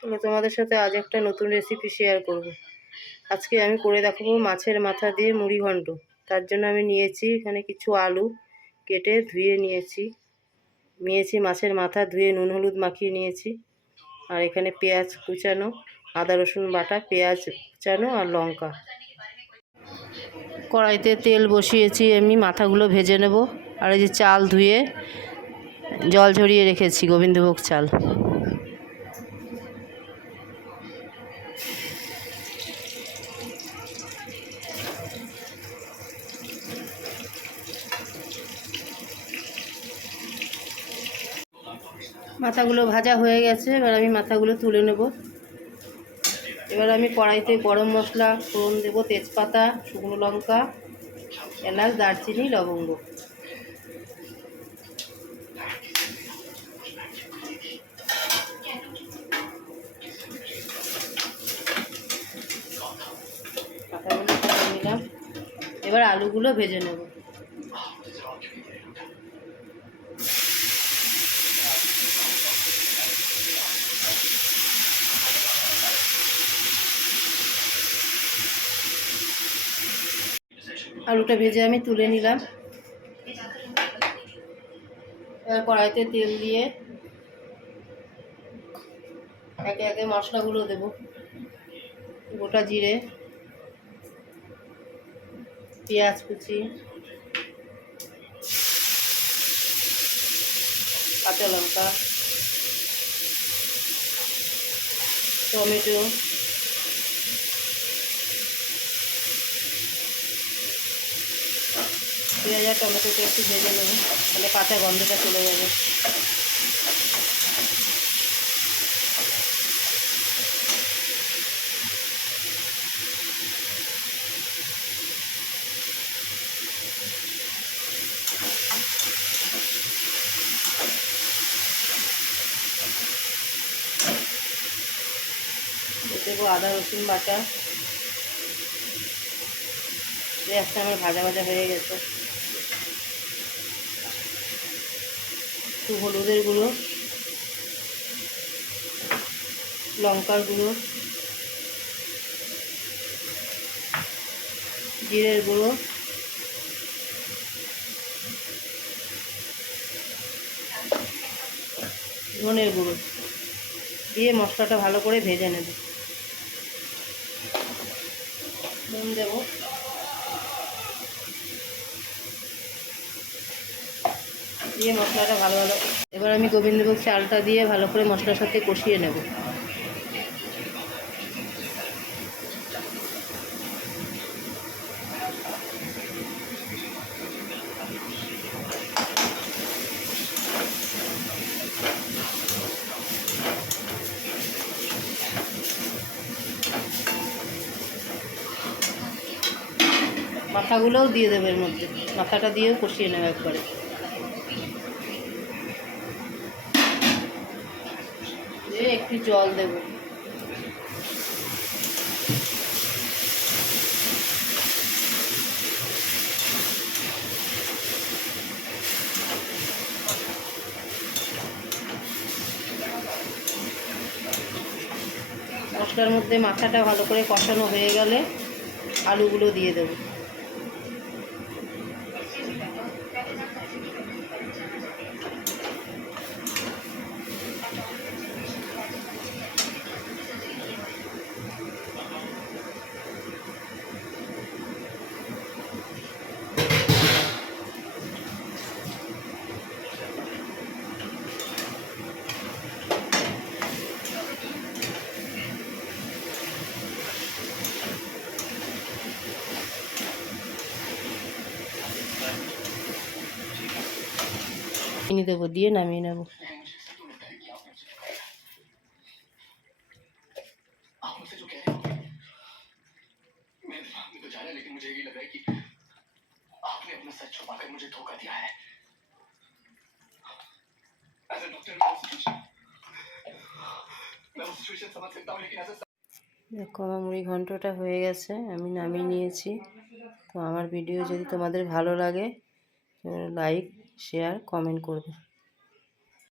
চলো তোমাদের সাথে আজ একটা নতুন রেসিপি শেয়ার করব। আজকে আমি করে দেখাবো মাছের মাথা দিয়ে মুড়ি ঘন্ট। তার জন্য আমি নিয়েছি এখানে কিছু আলু কেটে ধুয়ে নিয়েছি মাছের মাথা ধুয়ে নুন হলুদ মাখিয়ে নিয়েছি। আর এখানে পেঁয়াজ কুচানো, আদা রসুন বাটা, পেঁয়াজ কুচানো আর লঙ্কা। কড়াইতে তেল বসিয়েছি, আমি মাথাগুলো ভেজে নেব। আর এই যে চাল ধুয়ে জল ঝরিয়ে রেখেছি, গোবিন্দভোগ চাল। মাথাগুলো ভাজা হয়ে গেছে, এবার আমি মাথাগুলো তুলে নেব। এবার আমি কড়াইতে গরম মশলা ফোড়ন দেব, তেজপাতা, শুকনো লঙ্কা, এলাচ, দারচিনি, লবঙ্গ। মাথাগুলো তুলে নিলাম, এবার আলুগুলো ভেজে নেব। আলুটা ভেজে আমি তুলে নিলাম। এবার কড়াইতে তেল দিয়ে একে একে মশলাগুলো দেব। গোটা জিরে, পেঁয়াজ কুচি, কাঁচা লঙ্কা, টমেটো, পেঁয়াজ আর টমেটোটা একটু ভেজে নেব, তাহলে কাঁচা গন্ধটা চলে যাবে। দেবো আদা রসুন বাটা। পেঁয়াজটা আমার ভাজা ভাজা হয়ে গেছে। একটু হলুদের গুঁড়ো, লঙ্কার গুঁড়ো, জিরের গুঁড়ো, ধনের গুঁড়ো দিয়ে মশলাটা ভালো করে ভেজে নেব। নুন দেব, দিয়ে মশলাটা ভালো এবার আমি গোবিন্দভোগ চালটা দিয়ে ভালো করে মশলার সাথে কষিয়ে নেব। মাথাগুলোও দিয়ে দেবো এর মধ্যে, মাথাটা দিয়েও কষিয়ে নেব একবারে। দিয়ে একটু জল দেব। মশলার মধ্যে মাথাটা ভালো করে কষানো হয়ে গেলে আলুগুলো দিয়ে দেব। চিনি দেবো, দিয়ে নামিয়ে নেব। দেখো আমার মুড়ি ঘন্টটা হয়ে গেছে, আমি নামিয়ে নিয়েছি। তো আমার ভিডিও যদি তোমাদের ভালো লাগে লাইক, শেয়ার, কমেন্ট করবে।